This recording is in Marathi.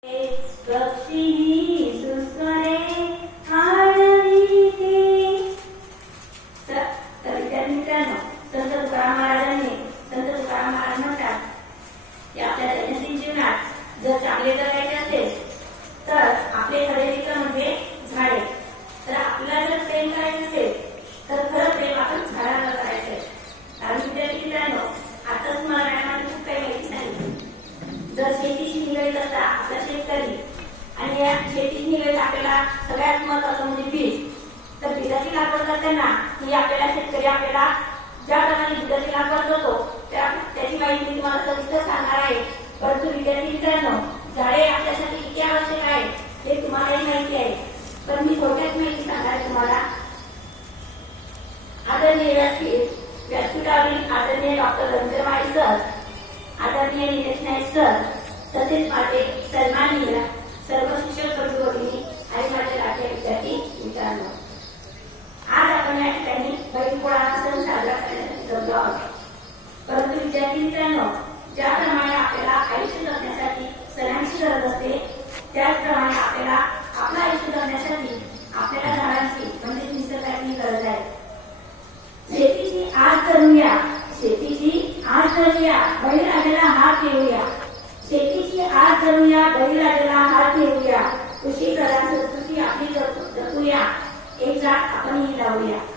जर चांगले करायचे असेल तर आपले खरेदी म्हणजे झाडे. तर आपल्याला जर प्रेम करायचे असेल तर खरं प्रेम आपण झाडाला करायचंय. कारण मित्रांनो, आताच मला मॅडमांनी खूप काही माहिती सांगितली. जर शेतीशी निगडीत असता आपला शेतकरी आणि या शेतीशी निगडीत आपल्याला सगळ्यात महत्त्वाचं म्हणजे बीज. तर बीजाची लागवड करताना ही आपल्याला शेतकरी आपल्याला ज्याप्रमाणे बीजाची लागवड करतो त्याची माहिती मी तुम्हाला सविस्तर सांगणार आहे. परंतु विद्यार्थी मित्रांनो, झाडे आपल्यासाठी किती आवश्यक आहे हे तुम्हालाही माहिती आहे, पण मी थोडक्यात माहिती सांगणार तुम्हाला. आदरणीय व्यासपीठावरील आदरणीय डॉक्टर रवींद्र माळी सर, आदरणीय निलेश नाईक सर, तसेच माझे सन्माननीय सर्व शिक्षक बंधू भगिनी आणि माझे लाडके विद्यार्थी मित्रांनो, आज आपण या ठिकाणी बैलपोळा सण साजरा करण्यासाठी जमलो आहोत. परंतु विद्यार्थी मित्रांनो, ज्याप्रमाणे आपल्याला आयुष्य जगण्यासाठी सणांची गरज असते, त्याचप्रमाणे आपल्याला आपलं आयुष्य जगण्यासाठी आपल्याला झाडांची म्हणजे निसर्गाची गरज आहे. शेतीची आज करूया, शेतीची आज करूया, बळीराजाला हात देऊया. शेतीची आज करूया, बळीराजाला हात देऊया. कृषी प्रधान संस्कृती आपली जपूया, एक झाड आपणही लावूया.